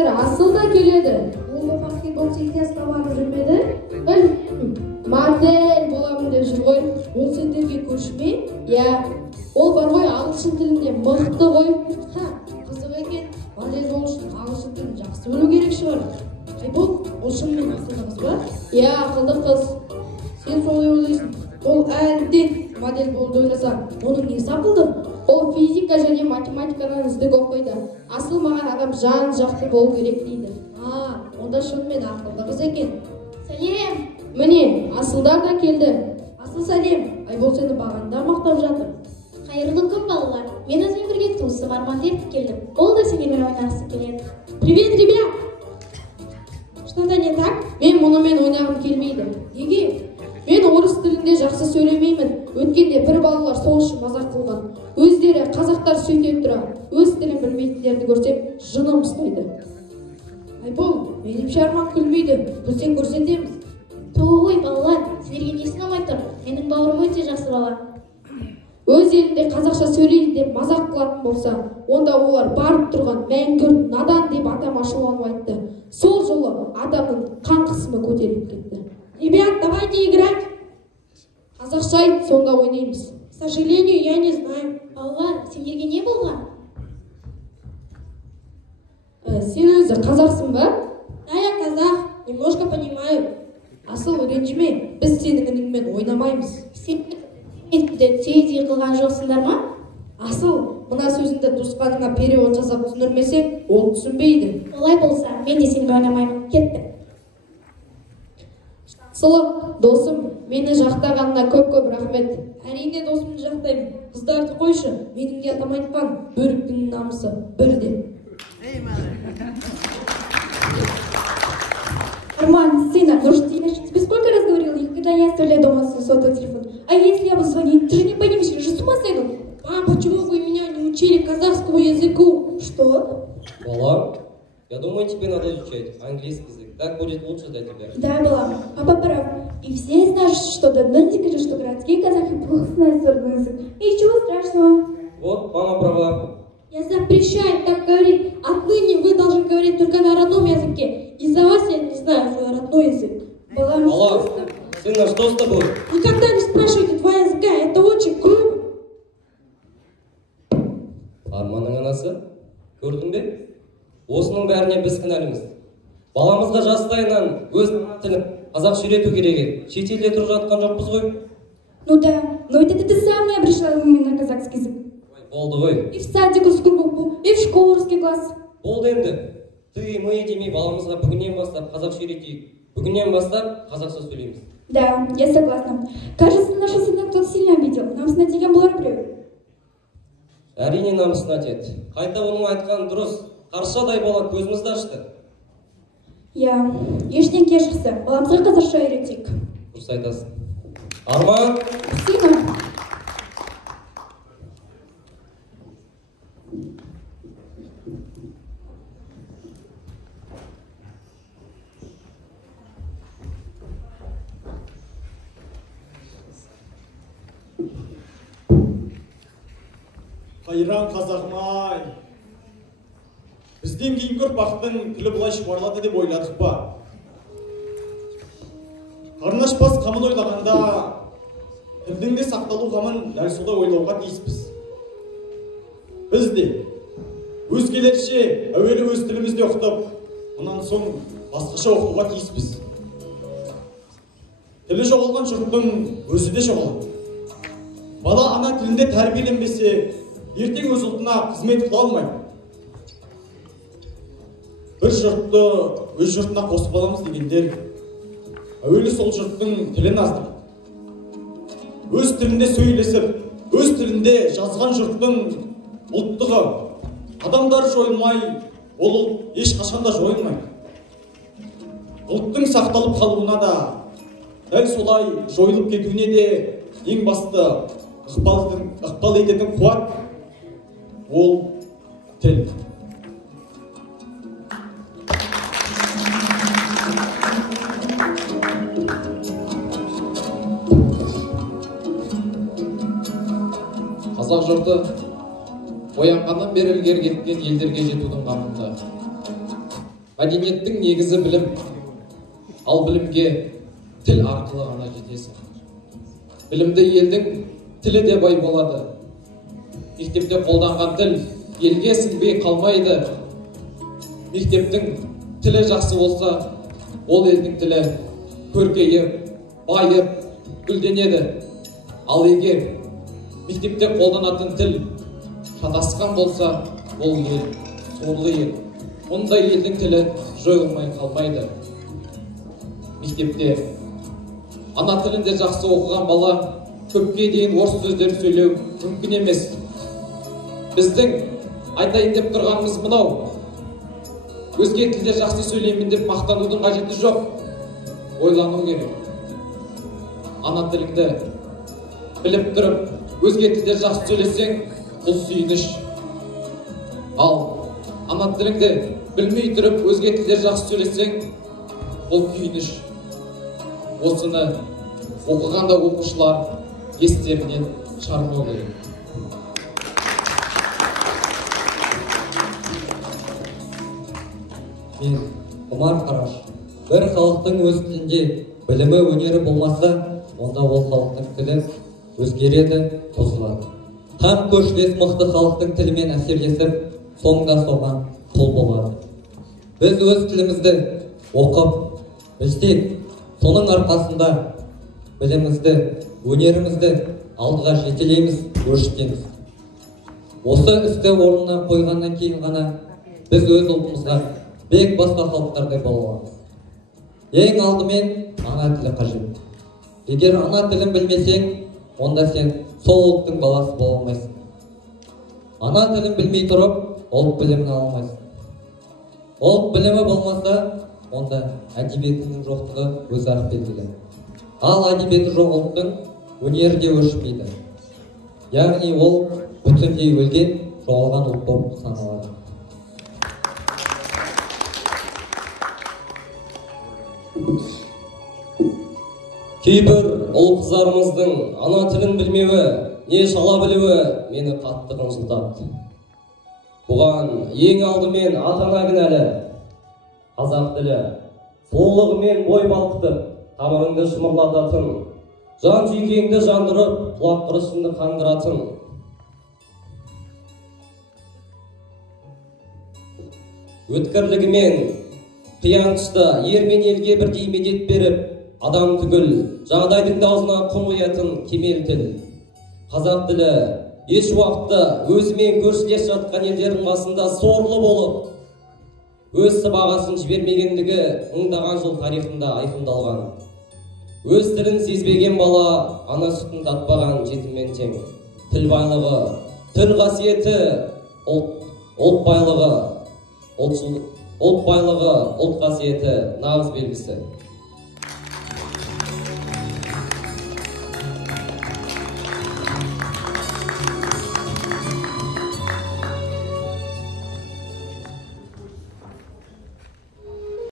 азыр Асыл да келеді. Ол факир болса ихтиясқа барып жүрмеді? Модель боламын деп жүр ғой. Ол сендерге көршіме? Я, ол бар ғой ағылшын тілінде мықты ғой. Қызық екен. Модель болу үшін ағылшын тілін жақсы білу керек шығар. Айбол, ол шынымен ақылды қыз ба? Я, ақылды қыз. Сен солай ойлайсың. Ол әлден модель болуды ойласа, оның несі ақылды? Ол физика және математикадан үздік оқиды. Асыл маған адам жан жақты болу керек дейді. Онда шынымен ақылды қыз екен. Сәлем. Міне, Асылдар да келді. Асыл сәлем. Айбол сені бағанда мақтап жатыр. Қайырлы күн балалар. Мен өзім бірге туысым Арман деп келдім. Ол да сендермен ойнағысы келеді. Привет, ребят! Что-то не так? Мен мұнымен ойнағым келмейді. Неге? Мен орыс тілінде жақсы сөйлемеймін. Өткенде бір балалар сол үшін мазақ қылған. Өздері қазақтар сөйтіп тұра. Өз тілін білмейтіндерді көрсем, жыным ұстайды. Айбол, меніңше Арман күлмейді. Білсең көрсетеміз. Той балалар, сендерге несі ұнамай тұр? Менің бауырым өте жақсы бала. Өз елінде қазақша сөйлейді деп мазақ қылатын болса, онда олар барып тұрған мәңгүрт надан деп атам ашуланып айтты. Сол жолы адамның қан қысымы көтеріліп кетті. Ребят, давайте играть. Қазақша айт, сонда ойнаймыз. К сожалению, я не знаю. Балалар, сендерге не болған? Сен өзі қазақсың ба? Да, я казах, немножко понимаю. Асыл, ренжіме, біз сенің ініңмен ойнамаймыз. Сендер сөйдей қылған жоқсыңдар ма? Асыл, мына сөзіңді туысқаныңа перевод жасап түсіндірмесең, ол түсінбейді. Олай болса, мен де сенімен ойнамаймын. Кеттік. Сылық, досым, мені жақтағанына көп-көп рахмет. Әрине досымды жақтаймын. Қыздарды қойшы, менің де атам айтқан бөріктің намысы бірден. Арман, сына, ну что, я же тебе сколько раз говорила, никогда не оставляй дома свой сотовый телефон. А если я буду звонить, ты же не понимаешь, я же с ума сойду. Мам, почему вы меня не учили казахскому языку? Что? Балам, я думаю, тебе надо изучать английский язык. Так будет лучше для тебя. Да, была. Папа прав. И все знают, что давно не скажешь, что городские казахи плохо знают родной язык. И ничего страшного. Вот, мама права. Я запрещаю так говорить. Отныне вы должны говорить только на родном языке. Из-за вас я не знаю свой родной язык. Балам, Балам, сына, что с тобой? Никогда не спрашивайте два языка, это очень грубо. Арманның анасы, көрдің бе? Осының бәріне біз кінәліміз. Баламызға жастайынан өз тілін қазақша үйрету керек. Шетелде тұрып жатқан жоқпыз ғой. ну да, но ведь это ты сам не обращал внимания на казахский язык. Болды ғой. И в садик русскую букву, и в школу русский класс. Болды енді. Ты, мы демей баламызға бүгіннен бастап қазақша үйретейік. Бүгіннен бастап қазақша сөйлейміз. Да, я согласна. Кажется, наша сына кто-то сильно обидел. Нам с Надием было прям. Әрине намысын атеді. Қайта оның айтқаны дұрыс. Қаршадай бала көзімізді ашты. Я. Ештеңке шықса, баламызға қазақша үйретейік. Дұрыс айтасың. Арман! Сына. Қайран қазағым-ай! Бізден кейінгі ұрпақтың тілі бұлай шұбарлады деп ойладық па? Қарын ашпас қамын ойлағанда, тілдің де сақталу қамын дәл солай ойлауға тиіспіз. Біз де өзгелерше әуелі өз тілімізде оқытып, онан соң басқаша оқытуға тиіспіз. Тілі жоғалған жұрттың өзі де жоғалады. Бала ана тілінде тәрбиеленбесе, ертең өз ұлтына қызмет қыла алмайды. Бір жұртты өз жұртына қосып аламыз дегендер, әуелі сол жұрттың тілін аздырып, өз тілінде сөйлесіп, өз тілінде жазған жұрттың ұлттығы, адамдар жойылмай, ол ұлт ешқашанда жойылмайды. Ұлттың сақталып қалуына да, дәл солай жойылып кетуіне де ең басты ықпал ететін қуат ол тіл. Қазақ жұрты оянғаннан бері ілгері кеткен елдерге жетудің қамында. Мәдениеттің негізі білім, ал білімге тіл арқылы ғана жетесің. Білімді елдің тілі де бай болады. Мектепте қолданған тіл елге сіңбей қалмайды. Мектептің тілі жақсы болса, ол елдің тілі көркейіп, байып, гүлденеді. Ал егер мектепте қолданатын тіл шатасқан болса, ол ел сорлы ел. Ондай елдің тілі жойылмай қалмайды. Мектепте ана тілінде жақсы оқыған бала көпке дейін орыс сөздер сөйлеу мүмкін емес. Біздің айтайын деп тұрғанымыз мынау: өзге тілде жақсы сөйлеймін деп мақтанудың қажеті жоқ. Ойлану керек. Ана тіліңді біліп тұрып, өзге тілде жақсы сөйлесең, бұл сүйініш. Ал ана тіліңді білмей тұрып, өзге тілде жақсы сөйлесең, бұл күйініш. Осыны оқығанда оқушылар естерінен шығармау керек. Мен Омар Қараш. Бір халықтың өз тілінде білімі, өнері болмаса, онда ол халықтың тілі өзгереді, бұзылады. Там көршілес мықты халықтың тілімен әсерлесіп, соңында соған құл болады. Біз өз тілімізді оқып, білсек, соның арқасында білімізді, өнерімізді алдыға жетелейміз, өршітеміз. Осы істі орнына қойғаннан кейін ғана біз өз ұлтымызға бек басқа халықтардай бола аламыз. Ең алдымен ана тілі қажет. Егер ана тілін білмесең, онда сен сол ұлттың баласы бола алмайсың. Ана тілін білмей тұрып, ұлт білімін ала алмайсың. Ұлт білімі болмаса, онда әдебиетінің жоқтығы өзі-ақ белгілі. Ал әдебиеті жоқ ұлттың өнері де өршімейді. Яғни ол бүтіндей өлген, жоғалған ұлт болып саналады. Кейбір ұл қыздарымыздың ана тілін білмеуі, не шала білуі мені қатты қынжылтады. Бұған ең алдымен ата-ана кінәлі. Қазақ тілі сұлулығымен бой балқытып, тамырыңды шымырлататын, жан жүйкеңді жандырып, құлақ құрышыңды қандыратын. Өткірлігімен қияншты ермен елге бірдей медет беріп, адам түгіл, жағдайдың даусына құм құятын кемел тіл. Қазақ тілі еш уақытта өзімен көршілес жатқан елдердің қасында сорлы болып, өз сыбағасын жібермегендігі мыңдаған жыл тарихында айқындалған. Өз тілін сезбеген бала ана сүтін татпаған жетіммен тең. Тіл байлығы, тіл қасиеті, ұлт байлығы, ұлт қасиеті нағыз белгісі.